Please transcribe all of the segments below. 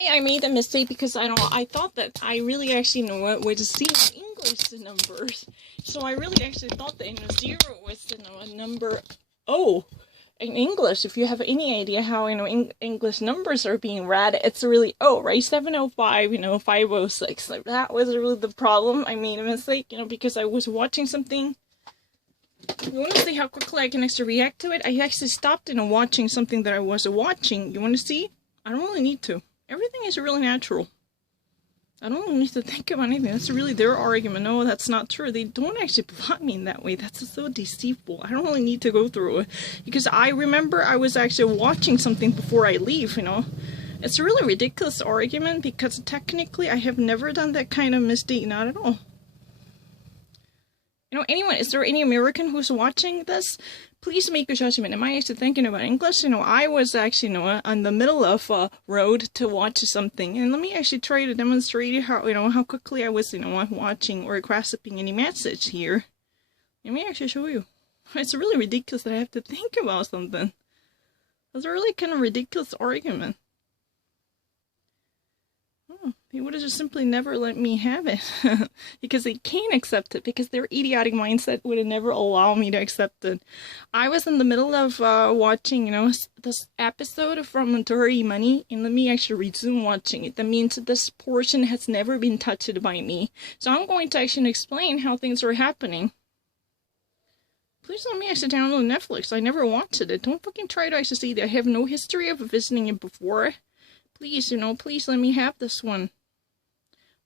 I made a mistake because I thought that I really actually know what was seeing English numbers. So I really actually thought that zero was a number O in English. If you have any idea how English numbers are being read, it's really O, right? 705, 506. Like that was really the problem. I made a mistake, because I was watching something. You want to see how quickly I can actually react to it? I actually stopped watching something that I was watching. You want to see? I don't really need to. Everything is really natural. I don't really need to think about anything. That's really their argument. No, that's not true. They don't actually plot me in that way. That's so deceitful. I don't really need to go through it. Because I remember I was actually watching something before I leave, It's a really ridiculous argument because technically I have never done that kind of mistake. Not at all. Anyone, is there any American who's watching this? Please make a judgment. Am I actually thinking about English? I was actually, on the middle of a road to watch something. And let me actually try to demonstrate how quickly I was, watching or grasping any message here. Let me actually show you. It's really ridiculous that I have to think about something. That's a really kind of ridiculous argument. They would have just simply never let me have it because they can't accept it because their idiotic mindset would have never allowed me to accept it. I was in the middle of watching, this episode from Dirty Money, and let me actually resume watching it. That means that this portion has never been touched by me. So I'm going to actually explain how things are happening. Please let me actually download Netflix. I never watched it. Don't fucking try to actually see that. I have no history of visiting it before. Please, please let me have this one.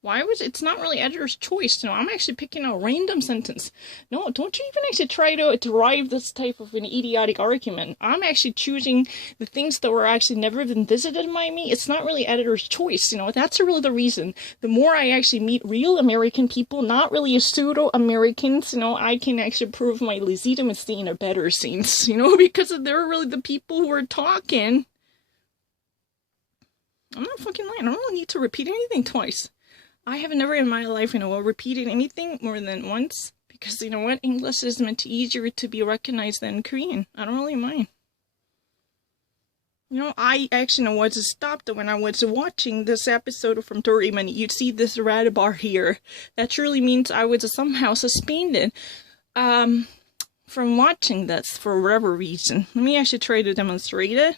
Why was it's not really editor's choice? I'm actually picking a random sentence. No, don't you even actually try to derive this type of an idiotic argument. I'm actually choosing the things that were actually never been visited by me. It's not really editor's choice, That's really the reason. The more I actually meet real American people, not really pseudo-Americans, I can actually prove my legitimacy in a better sense, because they're really the people who are talking. I'm not fucking lying. I don't really need to repeat anything twice. I have never in my life, repeated anything more than once. Because, English is meant easier to be recognized than Korean. I don't really mind. I actually was stopped when I was watching this episode from Dirty Money. You'd see this red bar here. That surely means I was somehow suspended from watching this for whatever reason. Let me actually try to demonstrate it.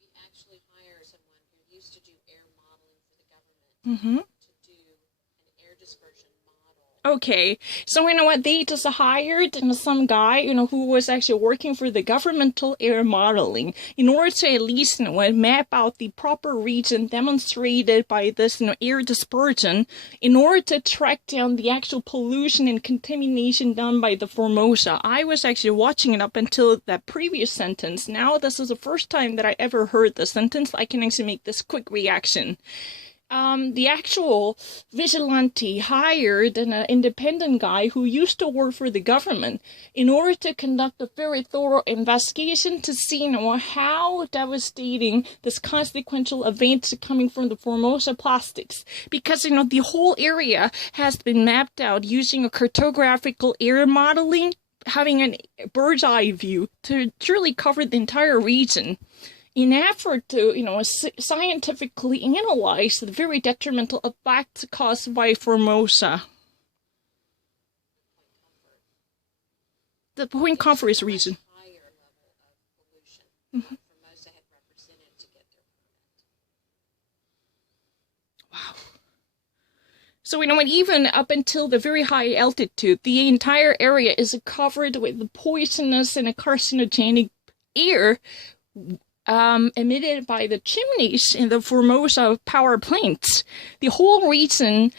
We actually hire someone who used to do air modeling for the government. Okay, so what, they just hired some guy, who was actually working for the governmental air modeling in order to at least, map out the proper region demonstrated by this, air dispersion in order to track down the actual pollution and contamination done by the Formosa. I was actually watching it up until that previous sentence. Now this is the first time that I ever heard the sentence. I can actually make this quick reaction. The actual vigilante hired an independent guy who used to work for the government in order to conduct a very thorough investigation to see, how devastating this consequential event coming from the Formosa plastics. Because, the whole area has been mapped out using a cartographical air modeling, having a bird's eye view to truly cover the entire region. In an effort to, scientifically analyze the very detrimental effects caused by Formosa. The Point Comfort is region. Mm-hmm. Wow. So, even up until the very high altitude, the entire area is covered with poisonous and carcinogenic air emitted by the chimneys in the Formosa power plants. The whole region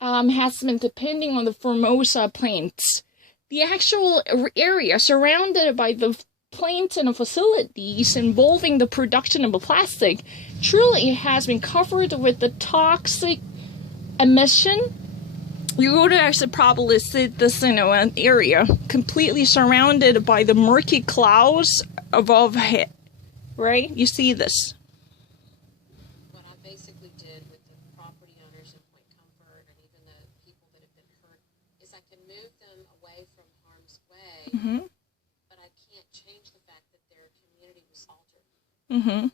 has been depending on the Formosa plants. The actual area surrounded by the plants and the facilities involving the production of the plastic truly has been covered with the toxic emission. You would actually probably see this in an area completely surrounded by the murky clouds above it. Right? You see this. What I basically did with the property owners in Point Comfort and even the people that have been hurt is I can move them away from harm's way, but I can't change the fact that their community was altered.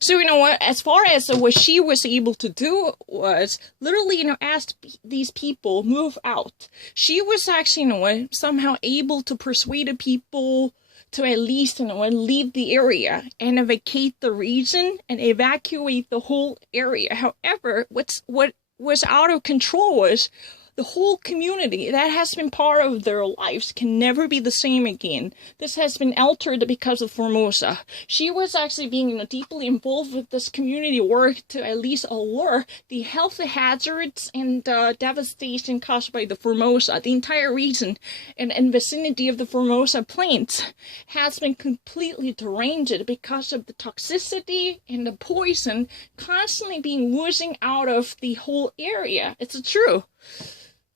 So, you know what, as far as what she was able to do was literally, you know, ask these people move out. She was actually, you know what, somehow able to persuade the people to at least, you know, leave the area and vacate the region and evacuate the whole area. However, what was out of control was the whole community that has been part of their lives can never be the same again. This has been altered because of Formosa. She was actually being, you know, deeply involved with this community work to at least allure the health hazards and devastation caused by the Formosa. The entire region and vicinity of the Formosa Plains has been completely deranged because of the toxicity and the poison constantly being oozing out of the whole area. It's true.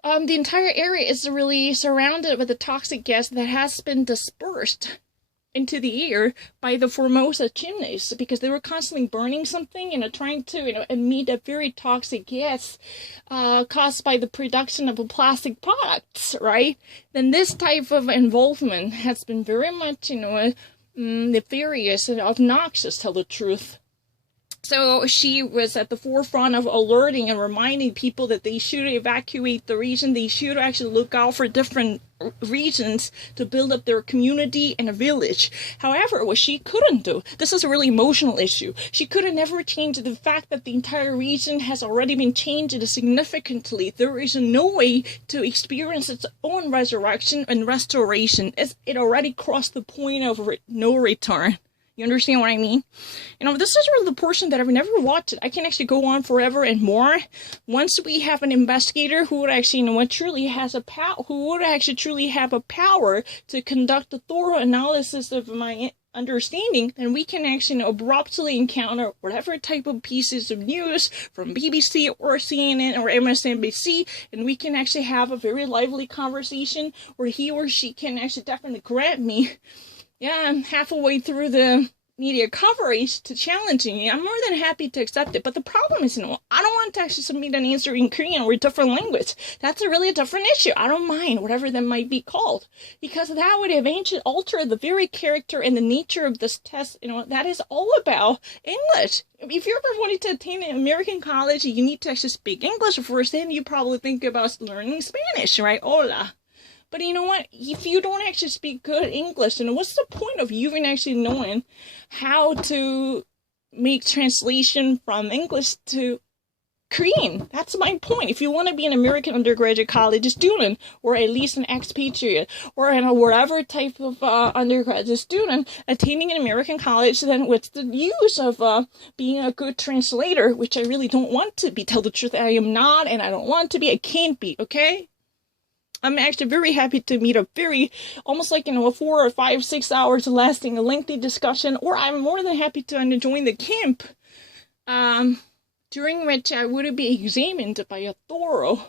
The entire area is really surrounded with the toxic gas that has been dispersed into the air by the Formosa chimneys, because they were constantly burning something, you know, trying to, you know, emit a very toxic gas caused by the production of plastic products, right? Then this type of involvement has been very much, you know, nefarious and obnoxious, to tell the truth. So she was at the forefront of alerting and reminding people that they should evacuate the region. They should actually look out for different regions to build up their community and a village. However, what she couldn't do, this is a really emotional issue, she could have never changed the fact that the entire region has already been changed significantly. There is no way to experience its own resurrection and restoration. It already crossed the point of no return. You understand what I mean? You know, this is really the portion that I've never watched it. I can actually go on forever and more. Once we have an investigator who would actually, you know what, truly has a who would actually truly have a power to conduct a thorough analysis of my understanding, then we can actually, you know, abruptly encounter whatever type of pieces of news from BBC or CNN or MSNBC, and we can actually have a very lively conversation where he or she can actually definitely grant me, yeah, I'm halfway through the media coverage to challenging you. I'm more than happy to accept it. But the problem is, you know, I don't want to actually submit an answer in Korean or a different language. That's a really different issue. I don't mind whatever that might be called, because that would eventually alter the very character and the nature of this test. You know, that is all about English. If you're ever wanting to attend an American college, you need to actually speak English first. Then you probably think about learning Spanish, right? Hola. But you know what? If you don't actually speak good English, then what's the point of you even actually knowing how to make translation from English to Korean? That's my point. If you want to be an American undergraduate college student, or at least an expatriate, or whatever type of undergraduate student attending an American college, then what's the use of being a good translator, which I really don't want to be. Tell the truth, I am not, and I don't want to be. I can't be, okay? I'm actually very happy to meet a very, almost like, you know, a 4 or 5, 6 hours lasting a lengthy discussion, or I'm more than happy to join the camp, during which I would be examined by a thorough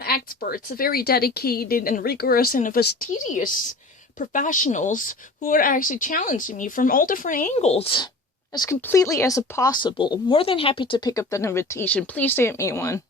experts, very dedicated and rigorous and fastidious professionals who would actually challenge me from all different angles, as completely as possible. More than happy to pick up that invitation. Please send me one.